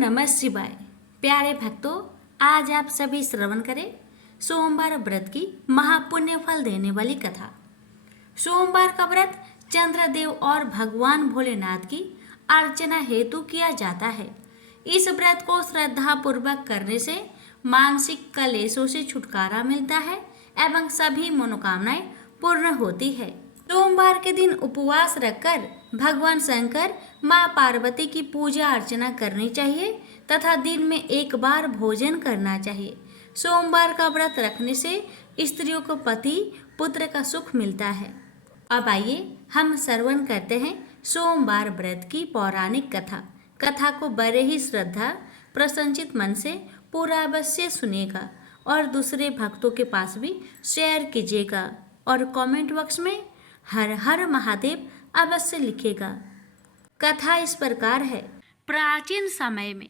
नमः शिवाय। प्यारे भक्तों, आज आप सभी श्रवण करें सोमवार व्रत की महापुण्य फल देने वाली कथा। सोमवार का व्रत चंद्रदेव और भगवान भोलेनाथ की अर्चना हेतु किया जाता है। इस व्रत को श्रद्धा पूर्वक करने से मानसिक कलेशों से छुटकारा मिलता है एवं सभी मनोकामनाएं पूर्ण होती है। सोमवार के दिन उपवास रखकर भगवान शंकर, माँ पार्वती की पूजा अर्चना करनी चाहिए तथा दिन में एक बार भोजन करना चाहिए। सोमवार का व्रत रखने से स्त्रियों को पति पुत्र का सुख मिलता है। अब आइए हम श्रवण करते हैं सोमवार व्रत की पौराणिक कथा। कथा को बड़े ही श्रद्धा प्रसन्नचित मन से पूरा अवश्य सुनेगा और दूसरे भक्तों के पास भी शेयर कीजिएगा और कमेंट बॉक्स में हर हर महादेव अवश्य लिखेगा। कथा इस प्रकार है। प्राचीन समय में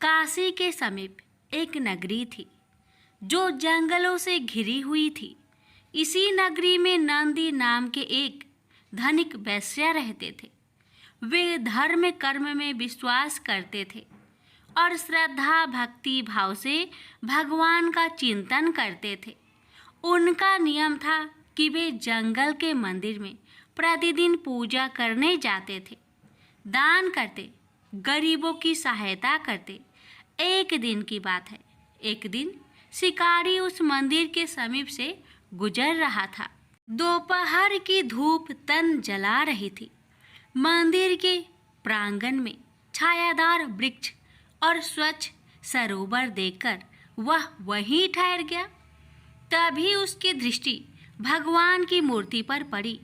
काशी के समीप एक नगरी थी जो जंगलों से घिरी हुई थी। इसी नगरी में नंदी नाम के एक धनिक वैश्य रहते थे। वे धर्म कर्म में विश्वास करते थे और श्रद्धा भक्ति भाव से भगवान का चिंतन करते थे। उनका नियम था कि वे जंगल के मंदिर में प्रतिदिन पूजा करने जाते थे, दान करते, गरीबों की सहायता करते। एक दिन की बात है, एक दिन शिकारी उस मंदिर के समीप से गुजर रहा था। दोपहर की धूप तन जला रही थी। मंदिर के प्रांगण में छायादार वृक्ष और स्वच्छ सरोवर देखकर वह वहीं ठहर गया। तभी उसकी दृष्टि भगवान की मूर्ति पर पड़ी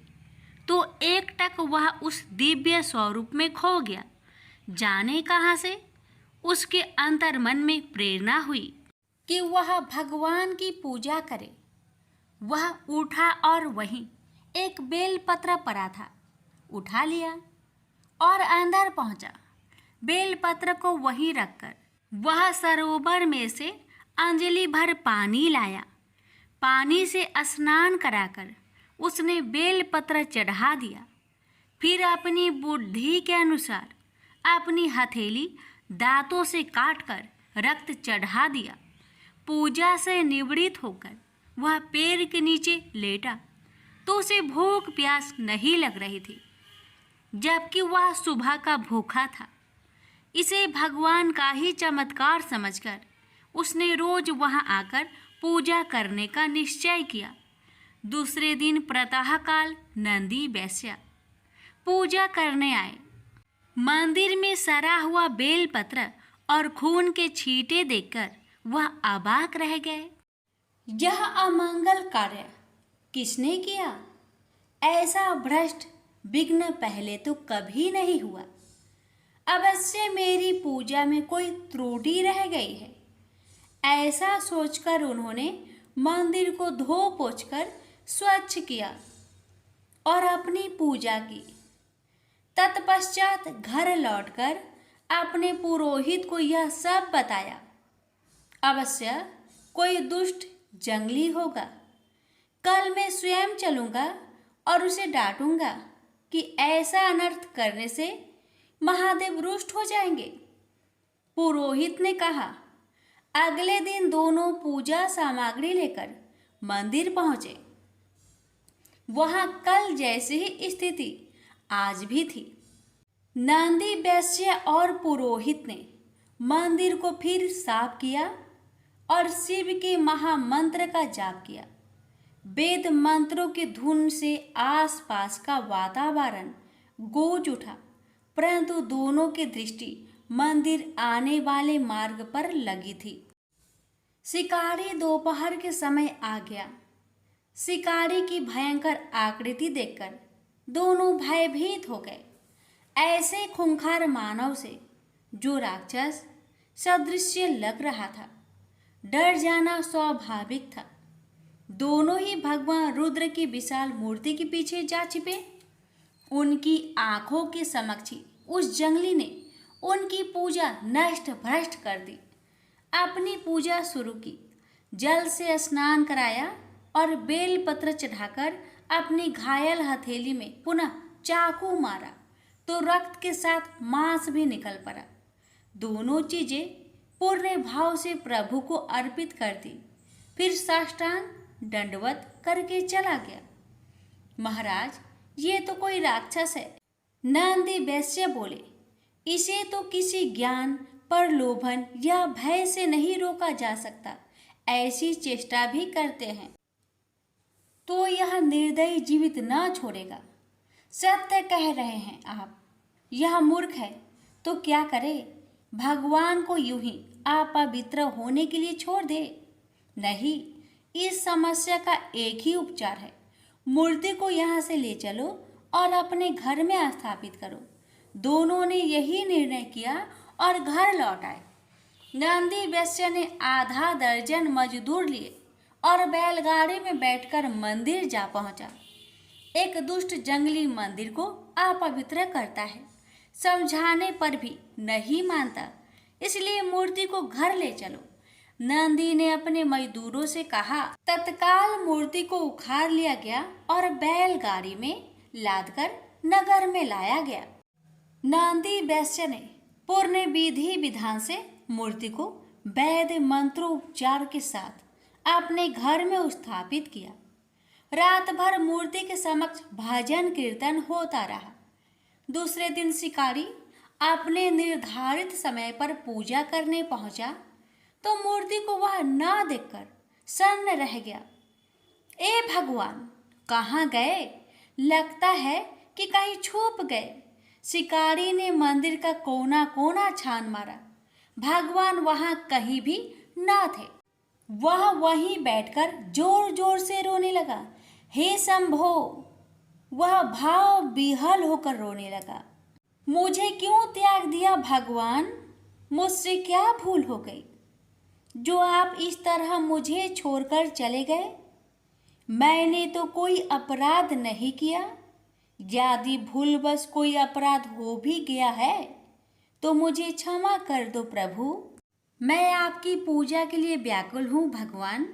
तो एकटक वह उस दिव्य स्वरूप में खो गया। जाने कहाँ से उसके अंतर्मन में प्रेरणा हुई कि वह भगवान की पूजा करे। वह उठा और वहीं एक बेलपत्र पड़ा था, उठा लिया और अंदर पहुंचा। बेलपत्र को वहीं रखकर वह सरोवर में से अंजलि भर पानी लाया। पानी से स्नान कराकर उसने बेलपत्र चढ़ा दिया। फिर अपनी बुद्धि के अनुसार अपनी हथेली दांतों से काटकर रक्त चढ़ा दिया। पूजा से निवृत्त होकर वह पेड़ के नीचे लेटा तो उसे भूख प्यास नहीं लग रही थी, जबकि वह सुबह का भूखा था। इसे भगवान का ही चमत्कार समझकर उसने रोज वहां आकर पूजा करने का निश्चय किया। दूसरे दिन प्रातःकाल नंदी वैश्य पूजा करने आए। मंदिर में सड़ा हुआ बेलपत्र और खून के छींटे देखकर वह अबाक रह गए। यह अमंगल कार्य किसने किया? ऐसा भ्रष्ट विघ्न पहले तो कभी नहीं हुआ। अवश्य मेरी पूजा में कोई त्रुटि रह गई है। ऐसा सोचकर उन्होंने मंदिर को धो पोंछकर स्वच्छ किया और अपनी पूजा की। तत्पश्चात घर लौटकर अपने पुरोहित को यह सब बताया। अवश्य कोई दुष्ट जंगली होगा। कल मैं स्वयं चलूँगा और उसे डांटूंगा कि ऐसा अनर्थ करने से महादेव रुष्ट हो जाएंगे। पुरोहित ने कहा। अगले दिन दोनों पूजा सामग्री लेकर मंदिर पहुंचे। वहां कल जैसी ही स्थिति आज भी थी। नंदी वैश्य और पुरोहित ने मंदिर को फिर साफ किया और शिव के महामंत्र का जाप किया। वेद मंत्रों की धुन से आसपास का वातावरण गूंज उठा, परंतु दोनों की दृष्टि मंदिर आने वाले मार्ग पर लगी थी। शिकारी दोपहर के समय आ गया। शिकारी की भयंकर आकृति देखकर दोनों भयभीत हो गए। ऐसे खूंखार मानव से जो राक्षस सदृश लग रहा था, डर जाना स्वाभाविक था। दोनों ही भगवान रुद्र की विशाल मूर्ति के पीछे जा छिपे। उनकी आंखों के समक्ष ही उस जंगली ने उनकी पूजा नष्ट भ्रष्ट कर दी। अपनी पूजा शुरू की, जल से स्नान कराया और बेलपत्र चढ़ाकर अपनी घायल हथेली में पुनः चाकू मारा तो रक्त के साथ मांस भी निकल पड़ा। दोनों चीजें पूर्ण भाव से प्रभु को अर्पित कर दी। फिर साष्टांग दंडवत करके चला गया। महाराज, ये तो कोई राक्षस है। नंदी वैश्य बोले, इसे तो किसी ज्ञान, प्रलोभन या भय से नहीं रोका जा सकता। ऐसी चेष्टा भी करते हैं तो यह निर्दयी जीवित न छोड़ेगा। सत्य कह रहे हैं आप। यह मूर्ख है तो क्या करे? भगवान को यूं ही अपवित्र होने के लिए छोड़ दे? नहीं, इस समस्या का एक ही उपचार है। मूर्ति को यहाँ से ले चलो और अपने घर में स्थापित करो। दोनों ने यही निर्णय किया और घर लौट आए। नंदी वैश्य ने आधा दर्जन मजदूर लिए और बैलगाड़ी में बैठकर मंदिर जा पहुंचा। एक दुष्ट जंगली मंदिर को अपवित्र करता है। समझाने पर भी नहीं मानता, इसलिए मूर्ति को घर ले चलो। नंदी ने अपने मजदूरों से कहा। तत्काल मूर्ति को उखाड़ लिया गया और बैलगाड़ी में लादकर नगर में लाया गया। नंदी वैश्य ने पूर्ण विधि विधान से मूर्ति को वैद्य मंत्रोपचार के साथ अपने घर में स्थापित किया। रात भर मूर्ति के समक्ष भजन कीर्तन होता रहा। दूसरे दिन शिकारी अपने निर्धारित समय पर पूजा करने पहुंचा तो मूर्ति को वह न देखकर सन्न रह गया। ए भगवान, कहाँ गए? लगता है कि कहीं छुप गए। शिकारी ने मंदिर का कोना कोना छान मारा। भगवान वहां कहीं भी न थे। वह वहीं बैठकर जोर जोर से रोने लगा। हे शंभो! वह भाव विह्वल होकर रोने लगा। मुझे क्यों त्याग दिया भगवान? मुझसे क्या भूल हो गई जो आप इस तरह मुझे छोड़कर चले गए? मैंने तो कोई अपराध नहीं किया। यदि भूलवश कोई अपराध हो भी गया है तो मुझे क्षमा कर दो प्रभु। मैं आपकी पूजा के लिए व्याकुल हूँ भगवान।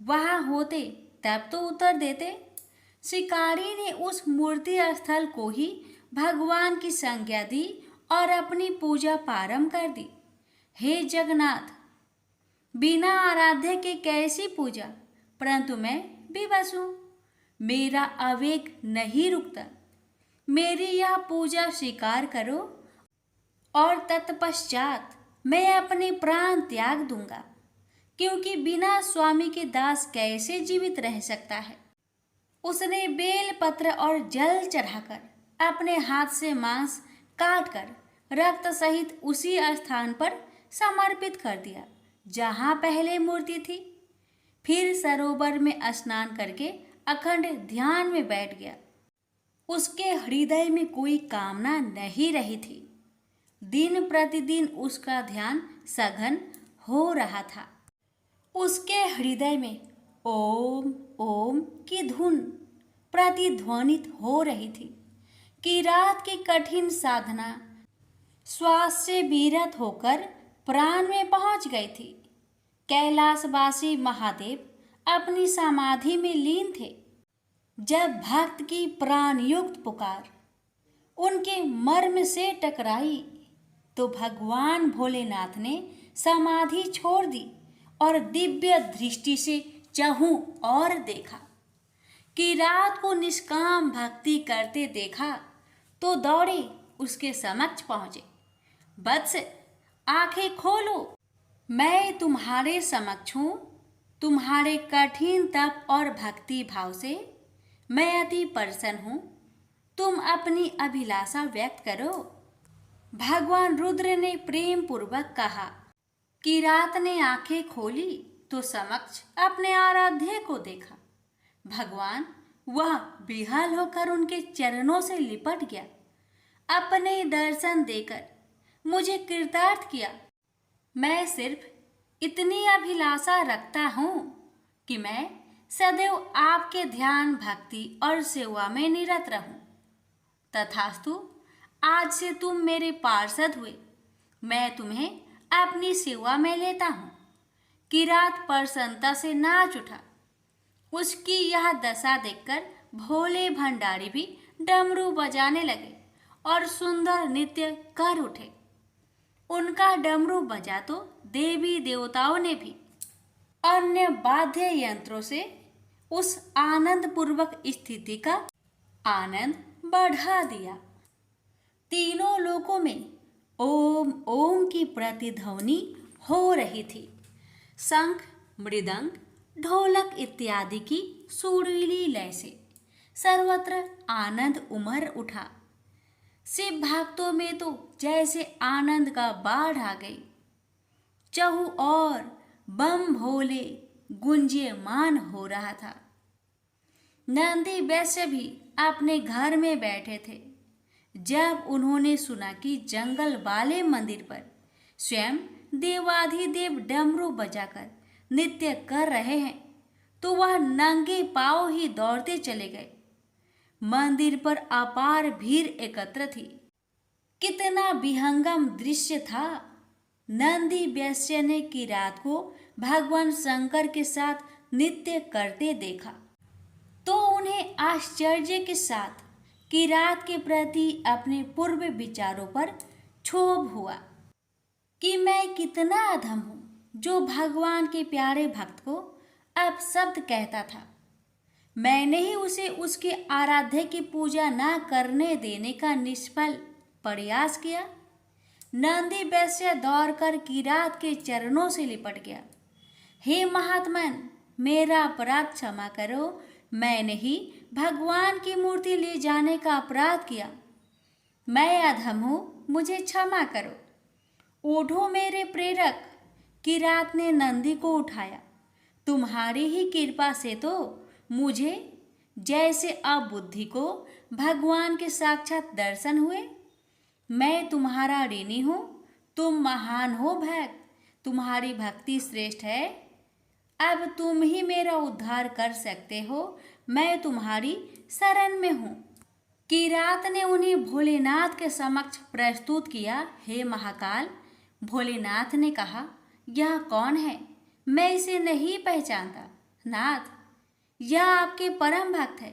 वहाँ होते तब तो उत्तर देते। शिकारी ने उस मूर्ति स्थल को ही भगवान की संज्ञा दी और अपनी पूजा प्रारंभ कर दी। हे जगन्नाथ, बिना आराध्य के कैसी पूजा? परंतु मैं विवश हूँ। मेरा आवेग नहीं रुकता। मेरी यह पूजा स्वीकार करो और तत्पश्चात मैं अपने प्राण त्याग दूंगा, क्योंकि बिना स्वामी के दास कैसे जीवित रह सकता है। उसने बेल पत्र और जल चढ़ाकर अपने हाथ से मांस काटकर रक्त सहित उसी स्थान पर समर्पित कर दिया जहाँ पहले मूर्ति थी। फिर सरोवर में स्नान करके अखंड ध्यान में बैठ गया। उसके हृदय में कोई कामना नहीं रही थी। दिन प्रतिदिन उसका ध्यान सघन हो रहा था। उसके हृदय में ओम ओम की धुन प्रतिध्वनित हो रही थी कि रात की कठिन साधना श्वास से विरत होकर प्राण में पहुंच गई थी। कैलाशवासी महादेव अपनी समाधि में लीन थे। जब भक्त की प्राणयुक्त पुकार उनके मर्म से टकराई तो भगवान भोलेनाथ ने समाधि छोड़ दी और दिव्य दृष्टि से चहु और देखा कि रात को निष्काम भक्ति करते देखा तो दौड़े उसके समक्ष पहुंचे। वत्स, आंखें खोलो, मैं तुम्हारे समक्ष हूँ। तुम्हारे कठिन तप और भक्ति भाव से मैं अति प्रसन्न हूँ। तुम अपनी अभिलाषा व्यक्त करो। भगवान रुद्र ने प्रेम पूर्वक कहा। किरात ने आंखें खोली तो समक्ष अपने आराध्य को देखा। भगवान वह विह्वल होकर उनके चरणों से लिपट गया। अपने दर्शन देकर मुझे कृतार्थ किया। मैं सिर्फ इतनी अभिलाषा रखता हूँ कि मैं सदैव आपके ध्यान, भक्ति और सेवा में निरत रहूं। तथास्तु, आज से तुम मेरे पार्षद हुए। मैं तुम्हें अपनी सेवा में लेता हूँ। किरात प्रसन्नता से नाच उठा। उसकी यह दशा देखकर भोले भंडारी भी डमरू बजाने लगे और सुंदर नृत्य कर उठे। उनका डमरू बजा तो देवी देवताओं ने भी अन्य वाद्य यंत्रों से उस आनंद पूर्वक स्थिति का आनंद बढ़ा दिया। तीनों लोकों में ओम ओम की प्रतिध्वनि हो रही थी। शंख, मृदंग, ढोलक इत्यादि की सुरीली लय से सर्वत्र आनंद उमड़ उठा। शिव भक्तों में तो जैसे आनंद का बाढ़ आ गई। चहु और बम भोले गुंजयमान हो रहा था। नंदी वैश्य भी अपने घर में बैठे थे। जब उन्होंने सुना कि जंगल वाले मंदिर पर स्वयं देवाधिदेव डमरू बजाकर नृत्य कर रहे हैं, तो वह नंगे पांव ही दौड़ते चले गए। मंदिर पर अपार भीड़ एकत्र थी। कितना विहंगम दृश्य था। नंदी वैश्य ने किरात को भगवान शंकर के साथ नृत्य करते देखा तो उन्हें आश्चर्य के साथ किरात के प्रति अपने पूर्व विचारों पर क्षोभ हुआ कि मैं कितना अधम हूँ जो भगवान के प्यारे भक्त को अपशब्द कहता था। मैंने ही उसे उसके आराध्य की पूजा न करने देने का निष्फल प्रयास किया। नंदी वैश्य दौड़कर किरात के चरणों से लिपट गया। हे महात्मन, मेरा अपराध क्षमा करो। मैंने ही भगवान की मूर्ति ले जाने का अपराध किया। मैं अधम हूँ, मुझे क्षमा करो। उठो मेरे प्रेरक। किरात ने नंदी को उठाया। तुम्हारी ही कृपा से तो मुझे जैसे अबुद्धि को भगवान के साक्षात दर्शन हुए। मैं तुम्हारा ऋणी हूँ। तुम महान हो भक्त, तुम्हारी भक्ति श्रेष्ठ है। अब तुम ही मेरा उद्धार कर सकते हो। मैं तुम्हारी शरण में हूँ। किरात ने उन्हें भोलेनाथ के समक्ष प्रस्तुत किया। हे महाकाल, भोलेनाथ ने कहा, यह कौन है? मैं इसे नहीं पहचानता। नाथ, यह आपके परम भक्त है।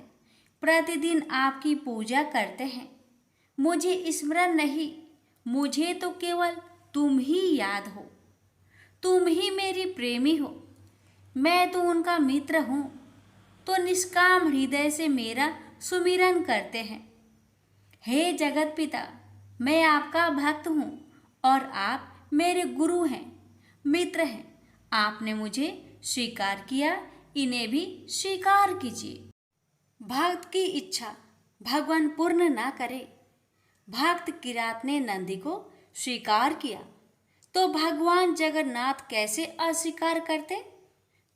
प्रतिदिन आपकी पूजा करते हैं। मुझे स्मरण नहीं। मुझे तो केवल तुम ही याद हो। तुम ही मेरी प्रेमी हो। मैं तो उनका मित्र हूँ, तो निष्काम हृदय से मेरा सुमिरन करते हैं। हे जगत पिता, मैं आपका भक्त हूँ और आप मेरे गुरु हैं, मित्र हैं। आपने मुझे स्वीकार किया, इन्हें भी स्वीकार कीजिए। भक्त की इच्छा भगवान पूर्ण ना करे। भक्त किरात ने नंदी को स्वीकार किया तो भगवान जगन्नाथ कैसे अस्वीकार करते?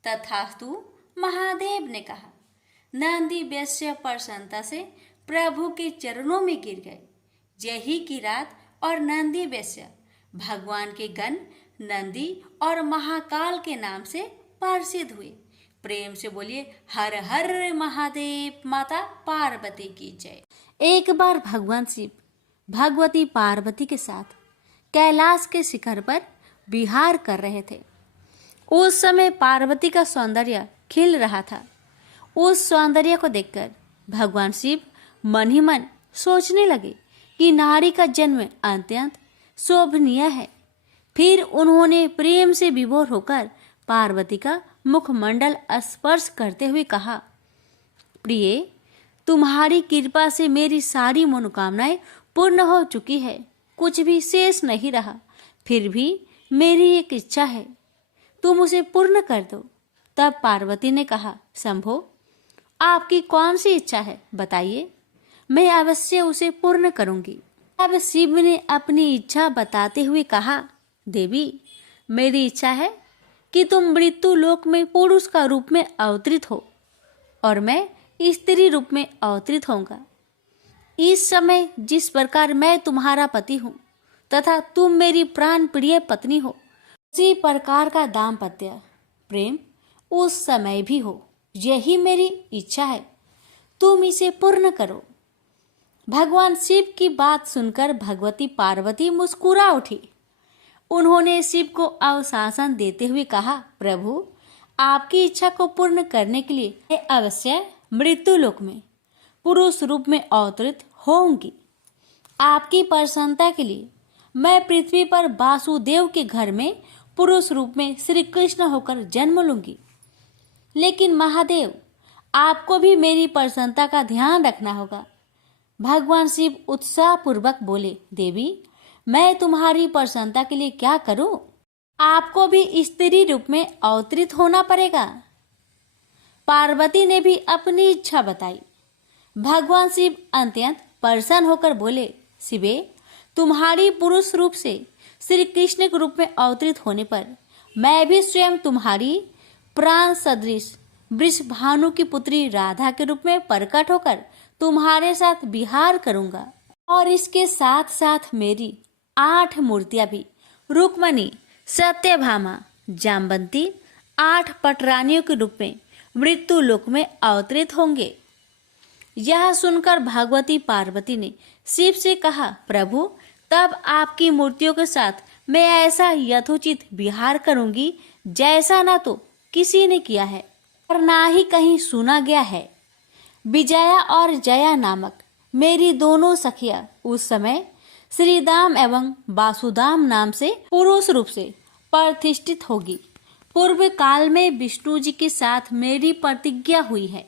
तथास्तु महादेव ने कहा। नंदी वैश्य प्रसन्नता से प्रभु के चरणों में गिर गए। यही किरात और नंदी वैश्य भगवान के गण नंदी और महाकाल के नाम से प्रसिद्ध हुए। प्रेम से बोलिए हर हर महादेव। माता पार्वती की जय। एक बार भगवान शिव भगवती पार्वती के साथ कैलाश के शिखर पर विहार कर रहे थे। उस समय पार्वती का सौंदर्य खिल रहा था। उस सौंदर्य को देखकर भगवान शिव मन ही मन सोचने लगे कि नारी का जन्म अत्यंत शोभनीय है। फिर उन्होंने प्रेम से विभोर होकर पार्वती का मुखमंडल स्पर्श करते हुए कहा, प्रिय, तुम्हारी कृपा से मेरी सारी मनोकामनाएं पूर्ण हो चुकी है। कुछ भी शेष नहीं रहा। फिर भी मेरी एक इच्छा है, तुम उसे पूर्ण कर दो। तब पार्वती ने कहा, शंभो, आपकी कौन सी इच्छा है, बताइए, मैं अवश्य उसे पूर्ण करूंगी। अब शिव ने अपनी इच्छा बताते हुए कहा, देवी, मेरी इच्छा है कि तुम मृत्यु लोक में पुरुष का रूप में अवतरित हो और मैं स्त्री रूप में अवतरित होऊंगा। इस समय जिस प्रकार मैं तुम्हारा पति हूँ तथा तुम मेरी प्राण प्रिय पत्नी हो, उसी प्रकार का दाम्पत्य प्रेम उस समय भी हो। यही मेरी इच्छा है, तुम इसे पूर्ण करो। भगवान शिव की बात सुनकर भगवती पार्वती मुस्कुरा उठी। उन्होंने शिव को आश्वासन देते हुए कहा, प्रभु, आपकी इच्छा को पूर्ण करने के लिए मैं अवश्य मृत्यु लोक में पुरुष रूप में अवतरित होंगी। आपकी प्रसन्नता के लिए मैं पृथ्वी पर वासुदेव के घर में पुरुष रूप में श्री कृष्ण होकर जन्म लूंगी। लेकिन महादेव, आपको भी मेरी प्रसन्नता का ध्यान रखना होगा। भगवान शिव उत्साह पूर्वक बोले, देवी, मैं तुम्हारी प्रसन्नता के लिए क्या करूं? आपको भी स्त्री रूप में अवतरित होना पड़ेगा। पार्वती ने भी अपनी इच्छा बताई। भगवान शिव अत्यंत प्रसन्न होकर बोले, शिवे, तुम्हारी पुरुष रूप से श्री कृष्ण के रूप में अवतरित होने पर मैं भी स्वयं तुम्हारी प्राण सदृश वृषभानु की पुत्री राधा के रूप में प्रकट होकर तुम्हारे साथ विहार करूंगा। और इसके साथ साथ मेरी 8 मूर्तियां भी रुक्मणी, सत्यभामा, जाम्बवती 8 पटरानियों के रूप में मृत्यु लोक में अवतरित होंगे। यह सुनकर भगवती पार्वती ने शिव से कहा, प्रभु, तब आपकी मूर्तियों के साथ मैं ऐसा यथोचित विहार करूंगी जैसा ना तो किसी ने किया है और ना ही कहीं सुना गया है। विजया और जया नामक मेरी दोनों सखियां उस समय श्रीदाम एवं वासुदाम नाम से पुरुष रूप से प्रतिष्ठित होगी। पूर्व काल में विष्णु जी के साथ मेरी प्रतिज्ञा हुई है,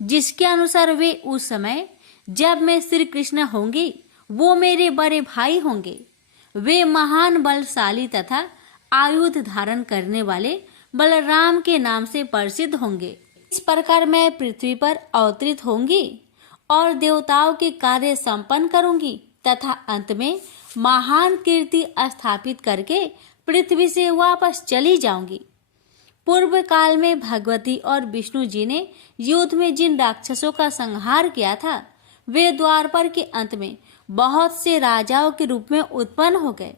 जिसके अनुसार वे उस समय जब मैं श्री कृष्ण होंगे वो मेरे बड़े भाई होंगे। वे महान बलशाली तथा आयुध धारण करने वाले बलराम के नाम से प्रसिद्ध होंगे। इस प्रकार मैं पृथ्वी पर अवतरित होंगी और देवताओं के कार्य संपन्न करूंगी तथा अंत में महान कीर्ति स्थापित करके पृथ्वी से वापस चली जाऊंगी। पूर्व काल में भगवती और विष्णु जी ने युद्ध में जिन राक्षसों का संहार किया था, वे द्वापर के अंत में बहुत से राजाओं के रूप में उत्पन्न हो गए।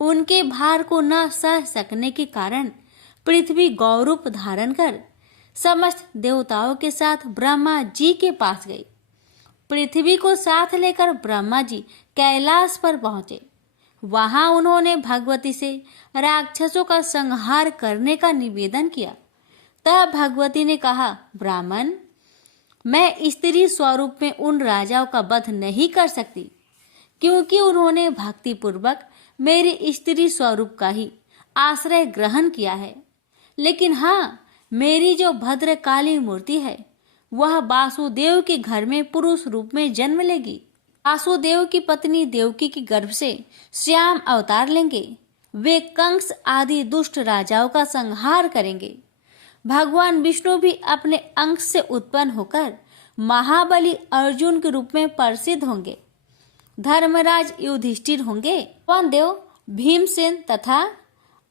उनके भार को न सह सकने के कारण पृथ्वी गौरूप धारण कर समस्त देवताओं के साथ ब्रह्मा जी के पास गई। पृथ्वी को साथ लेकर ब्रह्मा जी कैलाश पर पहुंचे। वहां उन्होंने भगवती से राक्षसों का संहार करने का निवेदन किया। तब भगवती ने कहा, ब्राह्मण, मैं स्त्री स्वरूप में उन राजाओं का वध नहीं कर सकती, क्योंकि उन्होंने भक्ति पूर्वक मेरे स्त्री स्वरूप का ही आश्रय ग्रहण किया है। लेकिन हाँ, मेरी जो भद्रकाली मूर्ति है वह वासुदेव के घर में पुरुष रूप में जन्म लेगी। वासुदेव की पत्नी देवकी के गर्भ से श्याम अवतार लेंगे। वे कंस आदि दुष्ट राजाओं का संहार करेंगे। भगवान विष्णु भी अपने अंश से उत्पन्न होकर महाबली अर्जुन के रूप में प्रसिद्ध होंगे। धर्मराज युधिष्ठिर होंगे। पवन देव, भीमसेन तथा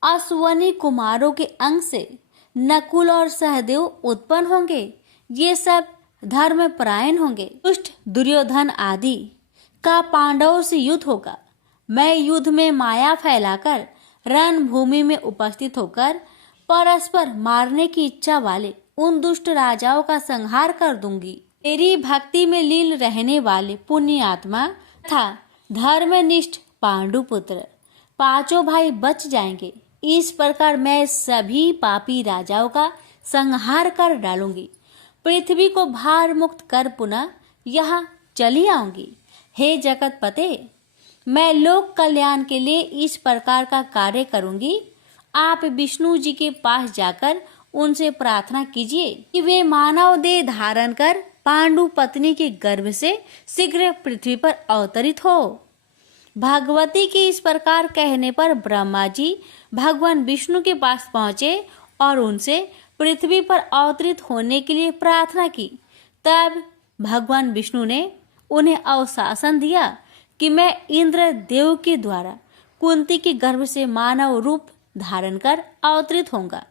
अश्वनी कुमारों के अंश से नकुल और सहदेव उत्पन्न होंगे। ये सब धर्मपरायण होंगे। दुष्ट दुर्योधन आदि का पांडवों से युद्ध होगा। मैं युद्ध में माया फैलाकर रणभूमि में उपस्थित होकर परस्पर मारने की इच्छा वाले उन दुष्ट राजाओं का संहार कर दूंगी। मेरी भक्ति में लीन रहने वाले पुण्यात्मा तथा धर्मनिष्ठ पांडुपुत्र 5 भाई बच जाएंगे। इस प्रकार मैं सभी पापी राजाओं का संहार कर डालूंगी। पृथ्वी को भार मुक्त कर पुनः यहाँ चली आऊंगी। हे जगतपते, मैं लोक कल्याण के लिए इस प्रकार का कार्य करूंगी। आप विष्णु जी के पास जाकर उनसे प्रार्थना कीजिए कि वे मानव देह धारण कर पांडु पत्नी के गर्भ से शीघ्र पृथ्वी पर अवतरित हो। भगवती के इस प्रकार कहने पर ब्रह्मा जी भगवान विष्णु के पास पहुंचे और उनसे पृथ्वी पर अवतरित होने के लिए प्रार्थना की। तब भगवान विष्णु ने उन्हें आश्वासन दिया कि मैं इंद्र देव के द्वारा कुंती के गर्भ से मानव रूप धारण कर अवतरित होऊंगा।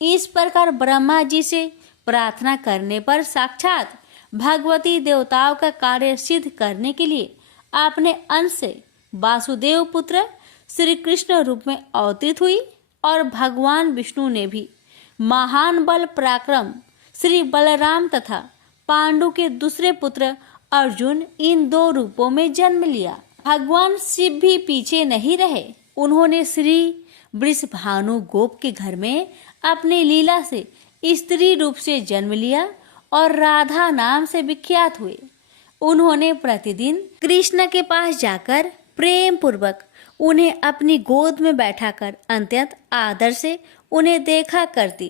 इस प्रकार ब्रह्मा जी से प्रार्थना करने पर साक्षात भगवती देवताओं का कार्य सिद्ध करने के लिए अपने अंश से वासुदेव पुत्र श्री कृष्ण रूप में अवतरित हुई और भगवान विष्णु ने भी महान बल पराक्रम श्री बलराम तथा पांडु के दूसरे पुत्र अर्जुन इन 2 रूपों में जन्म लिया। भगवान शिव भी पीछे नहीं रहे। उन्होंने श्री वृषभानु गोप के घर में अपनी लीला से स्त्री रूप से जन्म लिया और राधा नाम से विख्यात हुए। उन्होंने प्रतिदिन कृष्ण के पास जाकर प्रेम पूर्वक उन्हें अपनी गोद में बैठाकर अत्यंत आदर से उन्हें देखा करती।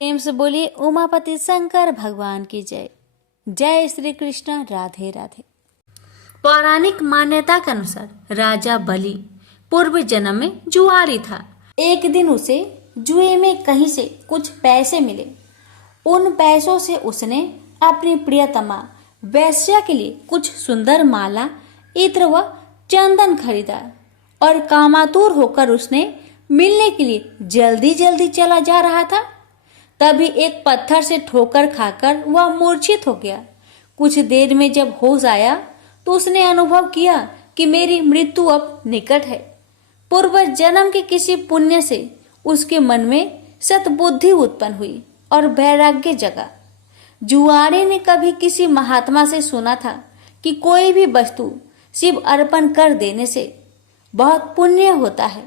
प्रेम से बोलिए उमापति शंकर भगवान की जय। जय श्री कृष्ण। राधे राधे। पौराणिक मान्यता के अनुसार राजा बलि पूर्व जन्म में जुआरी था। एक दिन उसे जुए में कहीं से कुछ पैसे मिले। उन पैसों से उसने अपनी प्रियतमा वैश्या के लिए कुछ सुंदर माला, इत्र व चंदन खरीदा और कामातुर होकर उसने मिलने के लिए जल्दी जल्दी चला जा रहा था। तभी एक पत्थर से ठोकर खाकर वह मूर्छित हो गया। कुछ देर में जब होश आया तो उसने अनुभव किया कि मेरी मृत्यु अब निकट है। पूर्व जन्म के किसी पुण्य से उसके मन में सद्बुद्धि उत्पन्न हुई और वैराग्य जगा। जुआरी ने कभी किसी महात्मा से सुना था कि कोई भी वस्तु शिव अर्पण कर देने से बहुत पुण्य होता है।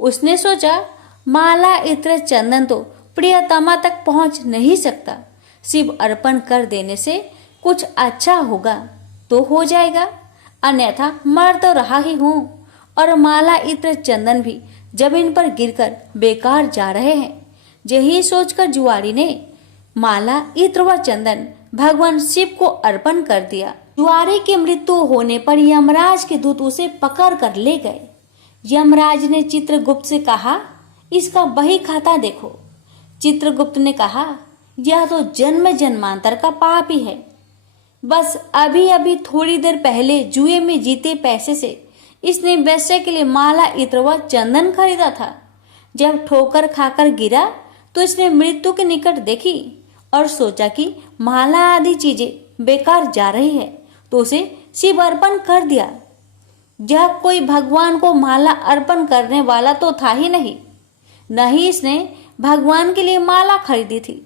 उसने सोचा माला, इत्र, चंदन तो प्रियतमा तक पहुंच नहीं सकता, शिव अर्पण कर देने से कुछ अच्छा होगा तो हो जाएगा, अन्यथा मर तो रहा ही हूं और माला, इत्र, चंदन भी जमीन पर गिरकर बेकार जा रहे हैं। यही सोचकर जुआरी ने माला, इत्र व चंदन भगवान शिव को अर्पण कर दिया। जुआरी की मृत्यु होने पर यमराज के दूत उसे पकड़ कर ले गए। यमराज ने चित्रगुप्त से कहा, इसका बही खाता देखो। चित्रगुप्त ने कहा, यह तो जन्म जन्मांतर का पाप ही है। बस अभी अभी थोड़ी देर पहले जुए में जीते पैसे से इसने वैश्य के लिए माला, इत्र व चंदन खरीदा था। जब ठोकर खाकर गिरा तो इसने मृत्यु के निकट देखी और सोचा कि माला आदि चीजें बेकार जा रही है तो उसे शिव अर्पण कर दिया। यह कोई भगवान को माला अर्पण करने वाला तो था ही नहीं, न ही इसने भगवान के लिए माला खरीदी थी।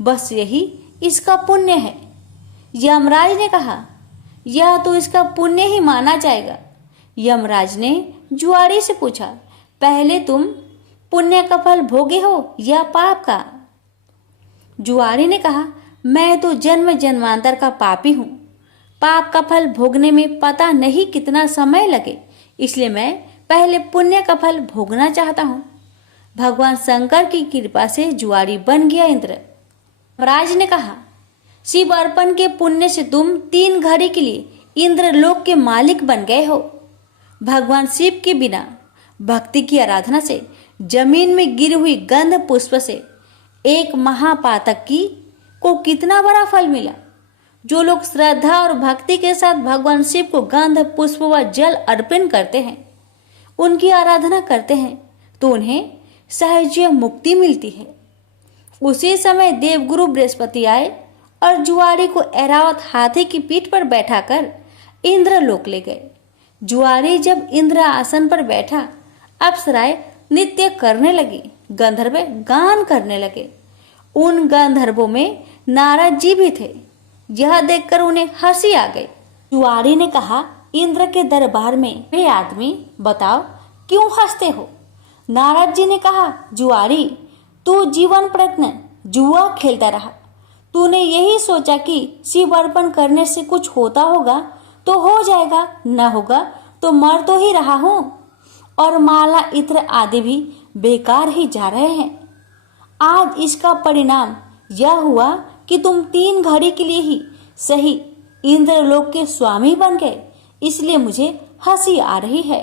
बस यही इसका पुण्य है। यमराज ने कहा, यह तो इसका पुण्य ही माना जाएगा। यमराज ने जुआरी से पूछा, पहले तुम पुण्य का फल भोगे हो या पाप का? जुआरी ने कहा, मैं तो जन्म जन्मांतर का पापी हूँ। पाप का फल भोगने में पता नहीं कितना समय लगे, इसलिए मैं पहले पुण्य का फल भोगना चाहता हूँ। भगवान शंकर की कृपा से जुआरी बन गया इंद्र। राज ने कहा, शिव अर्पण के पुण्य से तुम 3 घड़ी के लिए इंद्रलोक के मालिक बन गए हो। भगवान शिव के बिना भक्ति की आराधना से जमीन में गिरी हुई गंध पुष्प से एक महापातक को कितना बड़ा फल मिला। जो लोग श्रद्धा और भक्ति के साथ भगवान शिव को गंध, पुष्प व जल अर्पण करते हैं, उनकी आराधना करते हैं, तो उन्हें सहज मुक्ति मिलती है। उसी समय देवगुरु बृहस्पति आए और जुआरी को ऐरावत हाथी की पीठ पर बैठाकर इंद्रलोक ले गए। जुआरी जब इंद्र आसन पर बैठा, अप्सराएं नृत्य करने लगी, गंधर्व गान करने लगे। उन गंधर्वों में नारद जी भी थे। यह देखकर उन्हें हंसी आ गई। जुआरी ने कहा, इंद्र के दरबार में वे आदमी, बताओ क्यों हंसते हो? नारद जी ने कहा, जुआरी, तू जीवन प्रयत्न जुआ खेलता रहा। तूने यही सोचा कि शिव अर्पण करने से कुछ होता होगा तो हो जाएगा, न होगा तो मर तो ही रहा हूं, और माला, इत्र आदि भी बेकार ही जा रहे हैं। आज इसका परिणाम यह हुआ कि तुम 3 घड़ी के लिए ही सही इंद्रलोक के स्वामी बन गए, इसलिए मुझे हंसी आ रही है।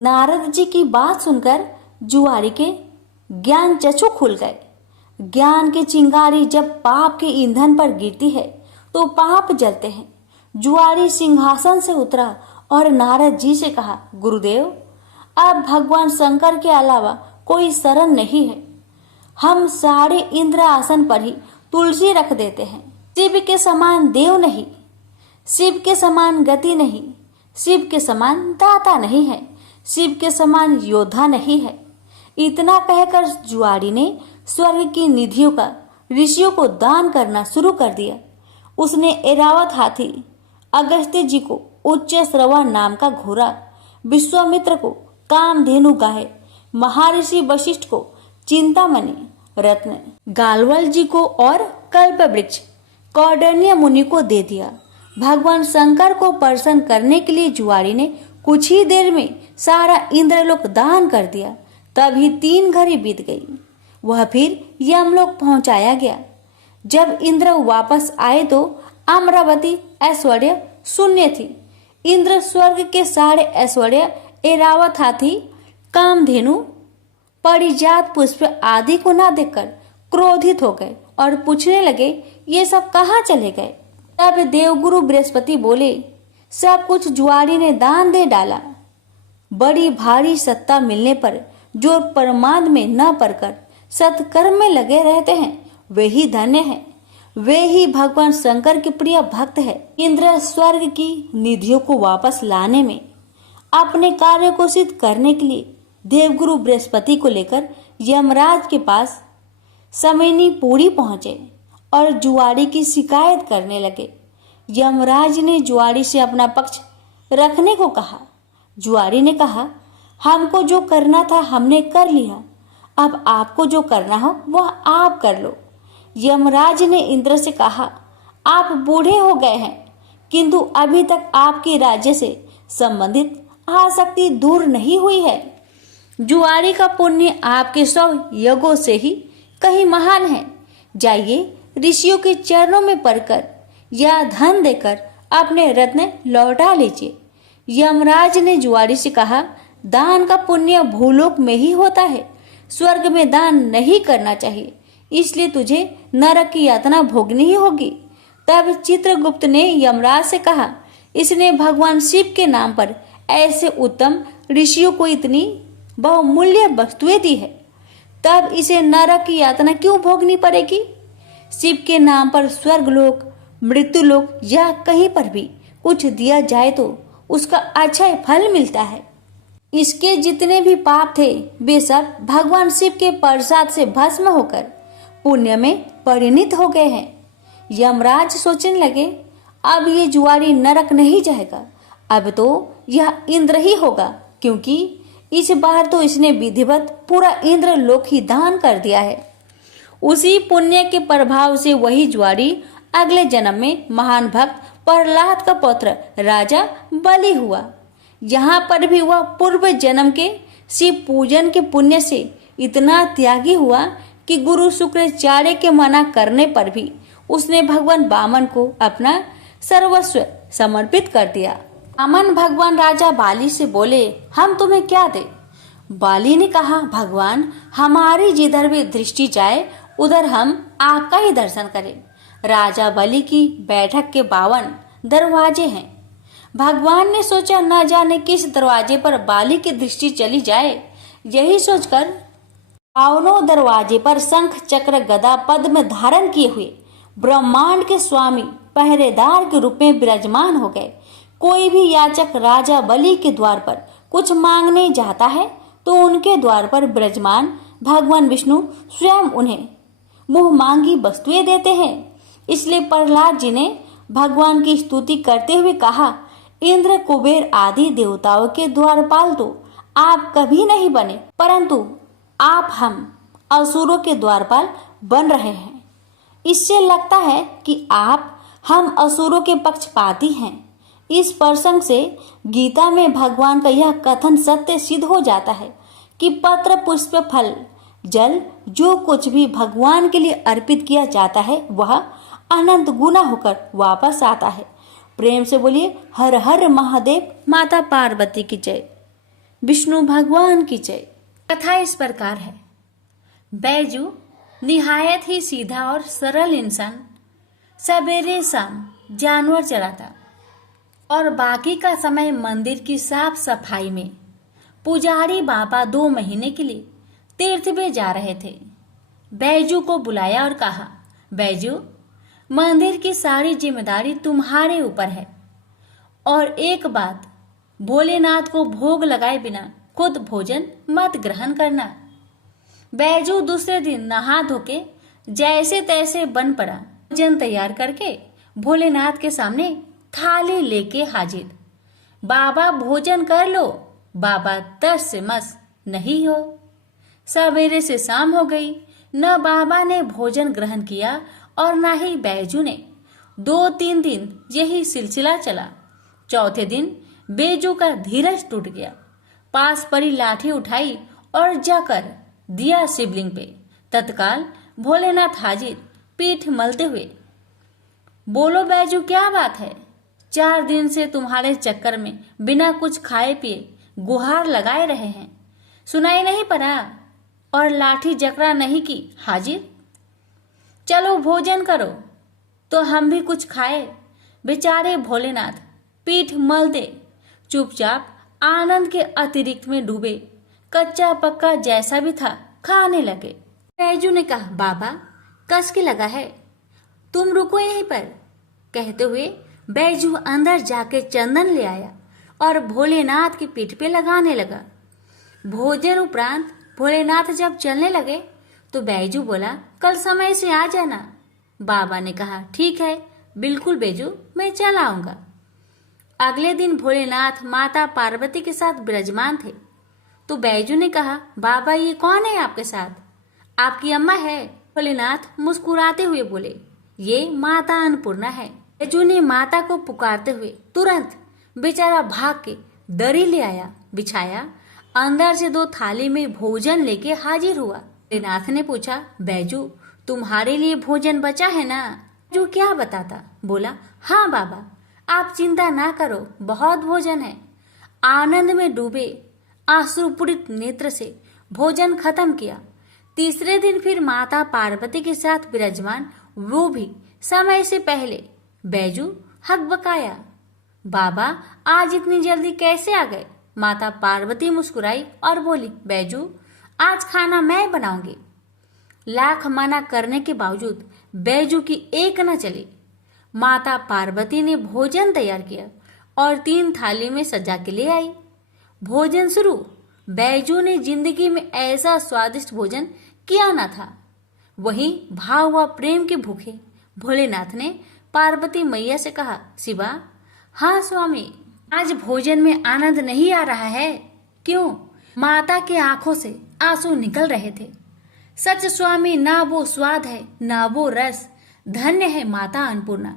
नारद जी की बात सुनकर जुआरी के ज्ञान चक्षु खुल गए। ज्ञान की चिंगारी जब पाप के ईंधन पर गिरती है तो पाप जलते हैं। जुआरी सिंहासन से उतरा और नारद जी से कहा, गुरुदेव, अब भगवान शंकर के अलावा कोई शरण नहीं है। हम सारे इंद्र आसन पर ही तुलसी रख देते हैं। शिव के समान देव नहीं, शिव के समान गति नहीं, शिव के समान दाता नहीं है, शिव के समान योद्धा नहीं है। इतना कहकर जुआरी ने स्वर्ग की निधियों का ऋषियों को दान करना शुरू कर दिया। उसने ऐरावत हाथी, अगस्त्य जी को उच्च श्रवण नाम का घोड़ा, विश्वामित्र को कामधेनु गाय, महर्षि वशिष्ठ को चिंतामणि रत्न, गालवल जी को और कल्प वृक्ष कौंडिन्य मुनि को दे दिया। भगवान शंकर को प्रसन्न करने के लिए जुआरी ने कुछ ही देर में सारा इंद्रलोक दान कर दिया। तभी 3 घड़ी बीत गई। वह फिर यमलोक पहुंचाया गया। जब इंद्र वापस आए तो अमरावती ऐश्वर्य शून्य थी। इंद्र स्वर्ग के सारे ऐश्वर्य, एरावत हाथी, कामधेनु, परिजात पुष्प आदि को न देखकर क्रोधित हो गए और पूछने लगे, ये सब कहाँ चले गए? तब देवगुरु बृहस्पति बोले, सब कुछ जुआरी ने दान दे डाला। बड़ी भारी सत्ता मिलने पर जो परमार्थ में न पड़कर सत्कर्म में लगे रहते हैं वे ही धन्य हैं। वे ही भगवान शंकर के प्रिय भक्त है। इंद्र स्वर्ग की निधियों को वापस लाने में अपने कार्य को सिद्ध करने के लिए देवगुरु बृहस्पति को लेकर यमराज के पास समयनीपुरी पहुंचे और जुआरी की शिकायत करने लगे। यमराज ने जुआरी से अपना पक्ष रखने को कहा। जुआरी ने कहा, हमको जो करना था हमने कर लिया, अब आपको जो करना हो वह आप कर लो। यमराज ने इंद्र से कहा, आप बूढ़े हो गए हैं किंतु अभी तक आपके राज्य से संबंधित आसक्ति दूर नहीं हुई है। जुआरी का पुण्य आपके 100 यज्ञों से ही कहीं महान है। जाइए ऋषियों के चरणों में पड़कर या धन देकर अपने रत्न लौटा लीजिए। यमराज ने जुआरी से कहा, दान का पुण्य भूलोक में ही होता है, स्वर्ग में दान नहीं करना चाहिए, इसलिए तुझे नरक की यातना भोगनी ही होगी। तब चित्रगुप्त ने यमराज से कहा, इसने भगवान शिव के नाम पर ऐसे उत्तम ऋषियों को इतनी बहुमूल्य वस्तुएं दी है, तब इसे नरक की यातना क्यों भोगनी पड़ेगी? शिव के नाम पर स्वर्गलोक, मृत्युलोक या कहीं पर भी कुछ दिया जाए तो उसका अच्छा फल मिलता है। इसके जितने भी पाप थे वे सब भगवान शिव के प्रसाद से भस्म होकर पुण्य में परिणित हो गए हैं। यमराज सोचने लगे, अब ये जुआरी नरक नहीं जाएगा, अब तो यह इंद्र ही होगा, क्योंकि इस बार तो इसने विधिवत पूरा इंद्र लोक ही दान कर दिया है। उसी पुण्य के प्रभाव से वही जुआरी अगले जन्म में महान भक्त प्रहलाद का पुत्र राजा बलि हुआ। यहाँ पर भी वह पूर्व जन्म के शिव पूजन के पुण्य से इतना त्यागी हुआ कि गुरु शुक्राचार्य के मना करने पर भी उसने भगवान वामन को अपना सर्वस्व समर्पित कर दिया। वामन भगवान राजा बाली से बोले, हम तुम्हें क्या दे? बाली ने कहा, भगवान हमारी जिधर भी दृष्टि जाए उधर हम आपका ही दर्शन करें। राजा बलि की बैठक के 52 दरवाजे हैं। भगवान ने सोचा, न जाने किस दरवाजे पर बाली की दृष्टि चली जाए। यही सोचकर 52 दरवाजे पर शंख चक्र गदा पद्म धारण किए हुए ब्रह्मांड के स्वामी पहरेदार के रूप में विराजमान हो गए। कोई भी याचक राजा बलि के द्वार पर कुछ मांगने जाता है तो उनके द्वार पर विराजमान भगवान विष्णु स्वयं उन्हें मुंह मांगी वस्तुएं देते हैं। इसलिए प्रहलाद जी ने भगवान की स्तुति करते हुए कहा, इंद्र कुबेर आदि देवताओं के द्वारपाल तो आप कभी नहीं बने, परंतु आप हम असुरों के द्वारपाल बन रहे हैं। इससे लगता है कि आप हम असुरों के पक्षपाती हैं। इस प्रसंग से गीता में भगवान का यह कथन सत्य सिद्ध हो जाता है कि पत्र पुष्प फल जल जो कुछ भी भगवान के लिए अर्पित किया जाता है वह अनंत गुना होकर वापस आता है। प्रेम से बोलिए, हर हर महादेव, माता पार्वती की जय, विष्णु भगवान की जय। कथा इस प्रकार है। बैजू निहायत ही सीधा और सरल इंसान सवेरे शाम जानवर चराता और बाकी का समय मंदिर की साफ सफाई में। पुजारी बाबा 2 महीने के लिए तीर्थ में जा रहे थे। बैजू को बुलाया और कहा, बैजू, मंदिर की सारी जिम्मेदारी तुम्हारे ऊपर है और एक बात, भोलेनाथ को भोग लगाए बिना खुद भोजन मत ग्रहण करना। बैजू दूसरे दिन नहा धोके जैसे तैसे बन पड़ा। भोजन तैयार करके भोलेनाथ के सामने थाली लेके हाजिर। बाबा भोजन कर लो। बाबा तस से मस नहीं हो। सवेरे से शाम हो गई, न बाबा ने भोजन ग्रहण किया और न ही बैजू ने। 2-3 दिन यही सिलसिला चला। चौथे दिन बैजू का धीरज टूट गया। पास पड़ी लाठी उठाई और जाकर दिया शिवलिंग पे। तत्काल भोलेनाथ हाजिर, पीठ मलते हुए। बोलो बैजू, क्या बात है? 4 दिन से तुम्हारे चक्कर में बिना कुछ खाए पिए गुहार लगाए रहे हैं, सुनाई नहीं पड़ा? और लाठी जकड़ा नहीं की हाजिर? चलो भोजन करो तो हम भी कुछ खाए। बेचारे भोलेनाथ पीठ मल दे चुपचाप आनंद के अतिरिक्त में डूबे। कच्चा पक्का जैसा भी था खाने लगे। बैजू ने कहा, बाबा कस के लगा है, तुम रुको यहीं पर। कहते हुए बैजू अंदर जाके चंदन ले आया और भोलेनाथ की पीठ पे लगाने लगा। भोजन उपरांत भोलेनाथ जब चलने लगे तो बैजू बोला, कल समय से आ जाना। बाबा ने कहा, ठीक है, बिल्कुल बैजू, मैं चल आऊंगा। अगले दिन भोलेनाथ माता पार्वती के साथ विराजमान थे। तो बैजू ने कहा, बाबा ये कौन है आपके साथ? आपकी अम्मा है। भोलेनाथ मुस्कुराते हुए बोले, ये माता अन्नपूर्णा है। बैजू ने माता को पुकारते हुए तुरंत बेचारा भाग के दरी ले आया, बिछाया। अंदर से 2 थाली में भोजन लेके हाजिर हुआ। भोलेनाथ ने पूछा, बैजू तुम्हारे लिए भोजन बचा है ना? बैजू क्या बताता, बोला, हाँ बाबा, आप चिंता ना करो, बहुत भोजन है। आनंद में डूबे आश्रुपूरित नेत्र से भोजन खत्म किया। तीसरे दिन फिर माता पार्वती के साथ विराजमान, वो भी समय से पहले। बैजू हकबकाया, बाबा आज इतनी जल्दी कैसे आ गए? माता पार्वती मुस्कुराई और बोली, बैजू आज खाना मैं बनाऊंगी। लाख मना करने के बावजूद बैजू की एक न चली। माता पार्वती ने भोजन तैयार किया और 3 थाली में सजा के ले आई। भोजन शुरू। बैजू ने जिंदगी में ऐसा स्वादिष्ट भोजन किया न था। वहीं भाव व प्रेम के भूखे भोलेनाथ ने पार्वती मैया से कहा, शिवा, हाँ स्वामी, आज भोजन में आनंद नहीं आ रहा है। क्यों? माता के आंखों से आंसू निकल रहे थे। सच स्वामी, ना वो स्वाद है ना वो रस। धन्य है माता अन्नपूर्णा,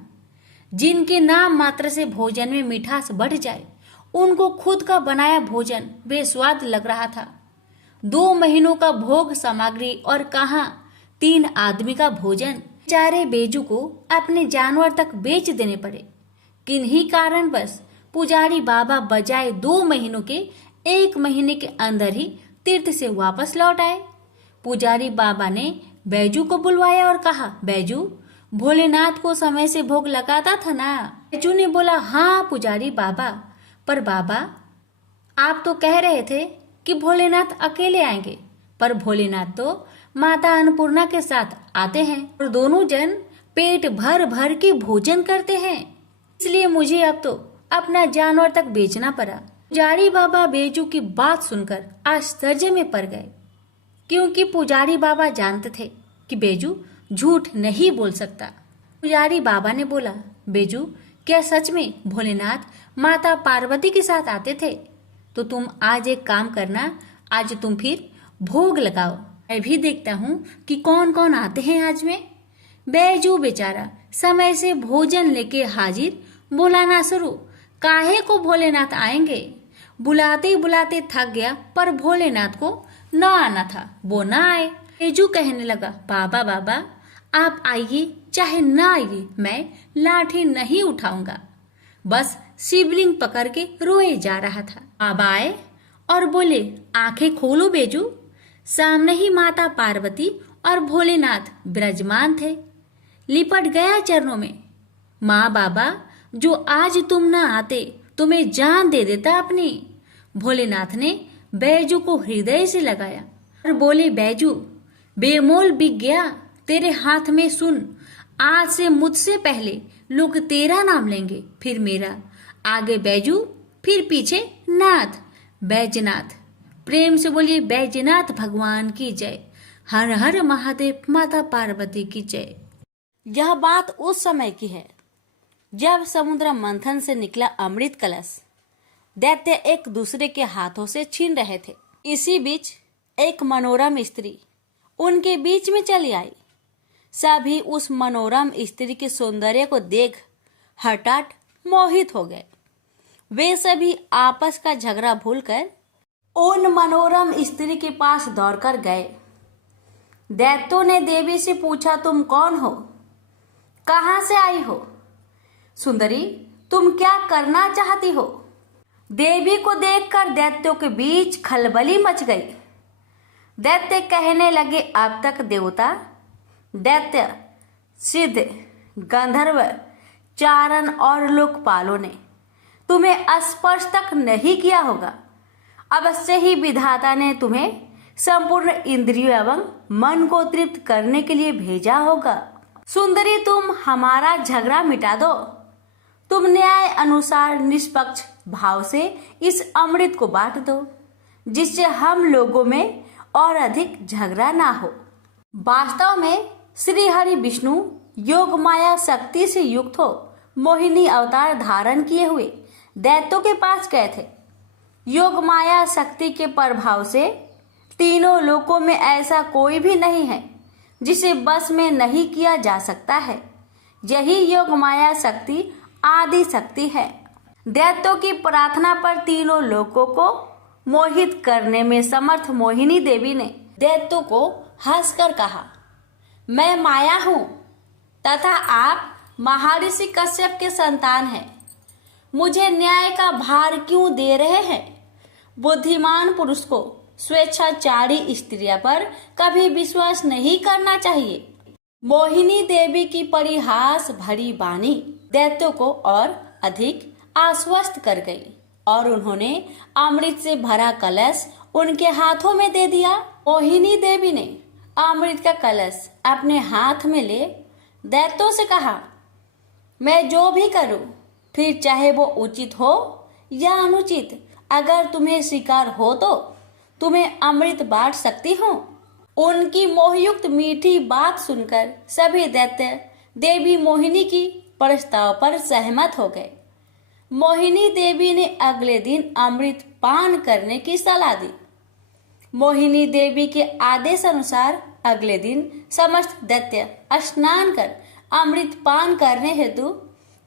जिनके नाम मात्र से भोजन में मिठास बढ़ जाए। उनको खुद का बनाया भोजन बेस्वाद लग रहा था। 2 महीनों का भोग सामग्री और कहाँ 3 आदमी का भोजन। बेचारे बैजू को अपने जानवर तक बेच देने पड़े। किन्हीं कारणवश पुजारी बाबा बजाय 2 महीनों के 1 महीने के अंदर ही तीर्थ से वापस लौट आए। पुजारी बाबा ने बैजू को बुलवाया और कहा, बैजू भोलेनाथ को समय से भोग लगाता था ना? बैजू ने बोला, हाँ पुजारी बाबा, पर बाबा आप तो कह रहे थे कि भोलेनाथ अकेले आएंगे, पर भोलेनाथ तो माता अन्नपूर्णा के साथ आते हैं और दोनों जन पेट भर भर के भोजन करते हैं, इसलिए मुझे अब तो अपना जानवर तक बेचना पड़ा। पुजारी बाबा बैजू की बात सुनकर आश्चर्य में पड़ गए, क्योंकि पुजारी बाबा जानते थे कि बैजू झूठ नहीं बोल सकता। पुजारी बाबा ने बोला, बैजू क्या सच में भोलेनाथ माता पार्वती के साथ आते थे? तो तुम आज एक काम करना, आज तुम फिर भोग लगाओ, मैं भी देखता हूँ कि कौन कौन आते हैं आज में। बैजू बेचारा समय से भोजन लेके हाजिर, बुलाना शुरू। काहे को भोलेनाथ आएंगे? बुलाते बुलाते थक गया, पर भोलेनाथ को न आना था, वो न आए। बैजू कहने लगा, बाबा बाबा आप आइए चाहे न आइए, मैं लाठी नहीं उठाऊंगा। बस शिवलिंग पकड़ के रोए जा रहा था। बाबा आए और बोले, आंखें खोलो बैजू। सामने ही माता पार्वती और भोलेनाथ विराजमान थे। लिपट गया चरणों में। माँ बाबा, जो आज तुम न आते तो मैं जान दे देता अपनी। भोलेनाथ ने बैजू को हृदय से लगाया और बोले, बैजू बेमोल बिक गया तेरे हाथ में, सुन, आज से मुझसे पहले लोग तेरा नाम लेंगे, फिर मेरा, आगे बैजू फिर पीछे नाथ, बैजनाथ। प्रेम से बोलिए, बैजनाथ भगवान की जय। हर हर महादेव, माता पार्वती की जय। यह बात उस समय की है जब समुद्र मंथन से निकला अमृत कलश दैत्य एक दूसरे के हाथों से छीन रहे थे। इसी बीच एक मनोरम स्त्री उनके बीच में चली आई। सभी उस मनोरम स्त्री के सौंदर्य को देख हठात मोहित हो गए। वे सभी आपस का झगड़ा भूलकर उन मनोरम स्त्री के पास दौड़कर गए। दैत्यों ने देवी से पूछा, तुम कौन हो, कहां से आई हो? सुंदरी, तुम क्या करना चाहती हो? देवी को देखकर दैत्यों के बीच खलबली मच गई। दैत्य कहने लगे, अब तक देवता, दैत्य, सिद्ध, गंधर्व, चारण और लोकपालों ने तुम्हें स्पर्श तक नहीं किया होगा। अवश्य ही विधाता ने तुम्हें संपूर्ण इंद्रियों एवं मन को तृप्त करने के लिए भेजा होगा। सुंदरी, तुम हमारा झगड़ा मिटा दो। तुम न्याय अनुसार निष्पक्ष भाव से इस अमृत को बांट दो, जिससे हम लोगों में और अधिक झगड़ा ना हो। वास्तव में श्री हरि विष्णु योग माया शक्ति से युक्त हो मोहिनी अवतार धारण किए हुए दैत्यों के पास गए थे। योग माया शक्ति के प्रभाव से तीनों लोकों में ऐसा कोई भी नहीं है जिसे बस में नहीं किया जा सकता है। यही योग माया शक्ति आदि शक्ति है। दैत्यों की प्रार्थना पर तीनों लोकों को मोहित करने में समर्थ मोहिनी देवी ने दैत्यों को हंसकर कहा, मैं माया हूं तथा आप महर्षि कश्यप के संतान हैं। मुझे न्याय का भार क्यों दे रहे हैं? बुद्धिमान पुरुष को स्वेच्छाचारी स्त्रियों पर कभी विश्वास नहीं करना चाहिए। मोहिनी देवी की परिहास भरी वाणी दैत्यों को और अधिक आश्वस्त कर गई और उन्होंने अमृत से भरा कलश उनके हाथों में दे दिया। मोहिनी देवी ने अमृत का कलश अपने हाथ में ले दैत्यों से कहा, मैं जो भी करूं, फिर चाहे वो उचित हो या अनुचित, अगर तुम्हें स्वीकार हो तो तुम्हें अमृत बांट सकती हूँ। उनकी मोहयुक्त मीठी बात सुनकर सभी दैत्य देवी मोहिनी की प्रस्ताव पर सहमत हो गए। मोहिनी देवी ने अगले दिन अमृत पान करने की सलाह दी। मोहिनी देवी के आदेश अनुसार अगले दिन समस्त दैत्य स्नान कर अमृत पान करने हेतु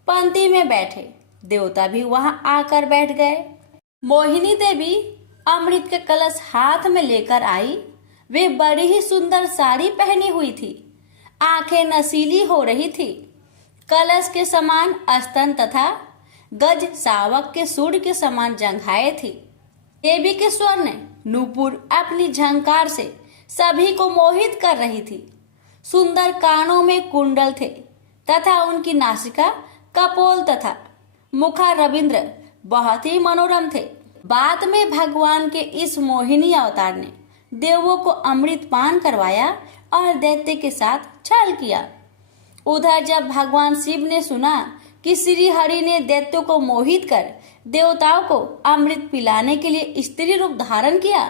पंक्ति में बैठे। देवता भी वहां आकर बैठ गए। मोहिनी देवी अमृत के कलश हाथ में लेकर आई। वे बड़ी ही सुंदर साड़ी पहनी हुई थी। आंखें नशीली हो रही थी। कलश के समान स्तन तथा गज सावक के सूंड के समान जंघाएं थी। देवी के स्वर्ण नूपुर अपनी झंकार से सभी को मोहित कर रही थी। सुंदर कानों में कुंडल थे तथा उनकी नासिका कपोल तथा मुखा रविंद्र बहुत ही मनोरम थे। बाद में भगवान के इस मोहिनी अवतार ने देवों को अमृत पान करवाया और दैत्य के साथ छल किया। उधर जब भगवान शिव ने सुना कि श्री हरि ने दैत्यों को मोहित कर देवताओं को अमृत पिलाने के लिए स्त्री रूप धारण किया,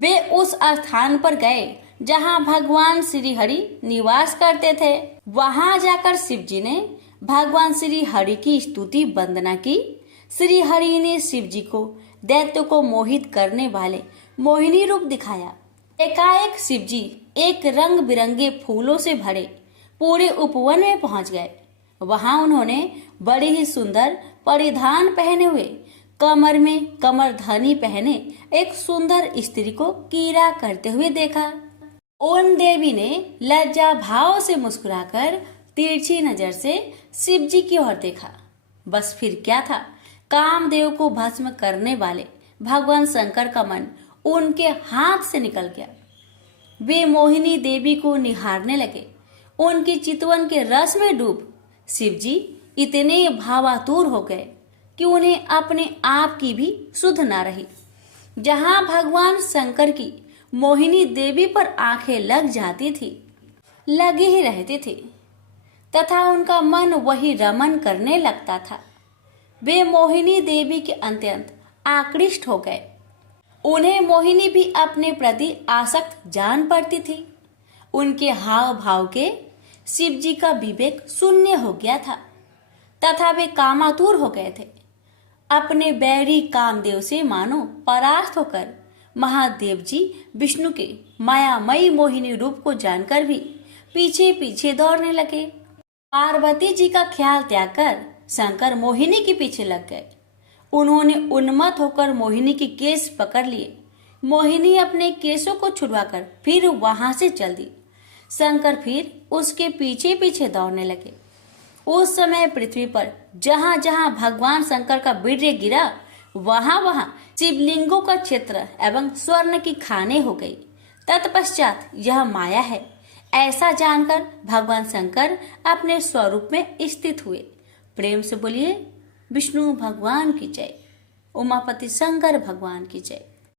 वे उस स्थान पर गए जहां भगवान श्री हरि निवास करते थे। वहां जाकर शिव जी ने भगवान श्री हरि की स्तुति वंदना की। श्री हरि ने शिव जी को दैत्यों को मोहित करने वाले मोहिनी रूप दिखाया। एकाएक शिव जी एक रंग बिरंगे फूलों से भरे पूरे उपवन में पहुंच गए। वहां उन्होंने बड़ी ही सुंदर परिधान पहने हुए, कमर में कमरधनी पहने एक सुंदर स्त्री को कीड़ा करते हुए देखा। उन देवी ने लज्जा भाव से मुस्कुराकर तिरछी नजर से शिव जी की ओर देखा। बस फिर क्या था, कामदेव को भस्म करने वाले भगवान शंकर का मन उनके हाथ से निकल गया। वे मोहिनी देवी को निहारने लगे। उनकी चितवन के रस में डूब शिव जी इतने भावातुर हो गए कि उन्हें अपने आप की भी सुध न रही। जहां भगवान शंकर की मोहिनी देवी पर आंखें लग जाती थी, लगी ही रहती थी तथा उनका मन वही रमन करने लगता था। वे मोहिनी देवी के अत्यंत आकृष्ट हो गए। उन्हें मोहिनी भी अपने प्रति आसक्त जान पड़ती थी। उनके हाव भाव के शिव जी का विवेक शून्य हो गया था तथा वे कामातुर हो गए थे। अपने बैरी कामदेव से मानो परास्त होकर महादेव जी विष्णु के मायामयी मोहिनी रूप को जानकर भी पीछे पीछे दौड़ने लगे। पार्वती जी का ख्याल त्याग कर शंकर मोहिनी के पीछे लग गए। उन्होंने उन्मत्त होकर मोहिनी के केस पकड़ लिए। मोहिनी अपने केसों को छुड़वाकर फिर वहां से चल दी। शंकर फिर उसके पीछे पीछे दौड़ने लगे। उस समय पृथ्वी पर जहां जहां भगवान शंकर का वीर्य गिरा, वहां वहां शिवलिंगों का क्षेत्र एवं स्वर्ण की खाने हो गई। तत्पश्चात यह माया है, ऐसा जानकर भगवान शंकर अपने स्वरूप में स्थित हुए। प्रेम से बोलिए विष्णु भगवान की जय, उमापति शंकर भगवान की जय।